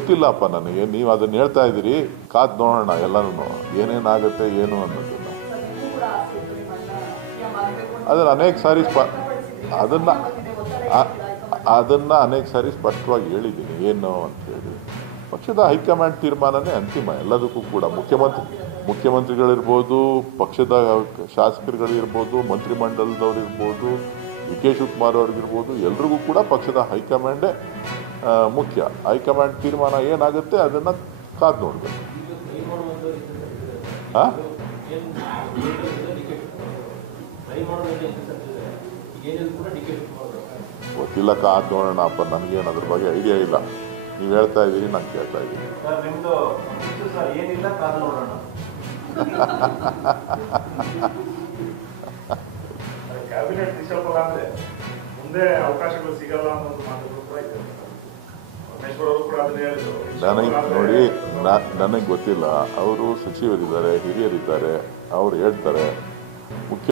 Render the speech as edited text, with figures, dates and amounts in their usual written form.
ಗೊತ್ತಿಲ್ಲಪ್ಪ ನನಗೆ. ನೀವು ಅದನ್ನ ಹೇಳ್ತಾ ಇದ್ದೀರಿ, ಕಾದ್ ನೋಡೋಣ ಎಲ್ಲನೂ ಏನೇನಾಗುತ್ತೆ ಏನು ಅನ್ನೋದನ್ನ. ಅದನ್ನ ಅನೇಕ ಸಾರಿ ಅದನ್ನ ಅನೇಕ ಸಾರಿ ಸ್ಪಷ್ಟವಾಗಿ ಹೇಳಿದ್ದೀನಿ ಏನು ಅಂತ ಹೇಳಿ. ಪಕ್ಷದ ಹೈಕಮಾಂಡ್ ತೀರ್ಮಾನನೇ ಅಂತಿಮ ಎಲ್ಲದಕ್ಕೂ ಕೂಡ. ಮುಖ್ಯಮಂತ್ರಿಗಳಿರ್ಬೋದು, ಪಕ್ಷದ ಶಾಸಕರುಗಳಿರ್ಬೋದು, ಮಂತ್ರಿಮಂಡಲದವ್ರು ಇರ್ಬೋದು, ಡಿ.ಕೆ. ಶಿವಕುಮಾರ್ ಅವ್ರಿಗಿರ್ಬೋದು, ಎಲ್ರಿಗೂ ಕೂಡ ಪಕ್ಷದ ಹೈಕಮಾಂಡೇ ಮುಖ್ಯ. ಹೈಕಮಾಂಡ್ ತೀರ್ಮಾನ ಏನಾಗುತ್ತೆ ಅದನ್ನ ಕಾದು ನೋಡ್ಬೇಕು. ಗೊತ್ತಿಲ್ಲ, ಕಾದು ನೋಡೋಣ ಅಪ್ಪ. ನನಗೇನು ಅದ್ರ ಬಗ್ಗೆ ಐಡಿಯಾ ಇಲ್ಲ. ನೀವು ಹೇಳ್ತಾ ಇದ್ದೀರಿ, ನಾನು ಕೇಳ್ತಾ ಇದ್ದೀನಿ. ನೋಡಿ, ನನಗೆ ಗೊತ್ತಿಲ್ಲ. ಅವರು ಸಚಿವರಿದ್ದಾರೆ, ಹಿರಿಯರಿದ್ದಾರೆ, ಅವ್ರು ಹೇಳ್ತಾರೆ.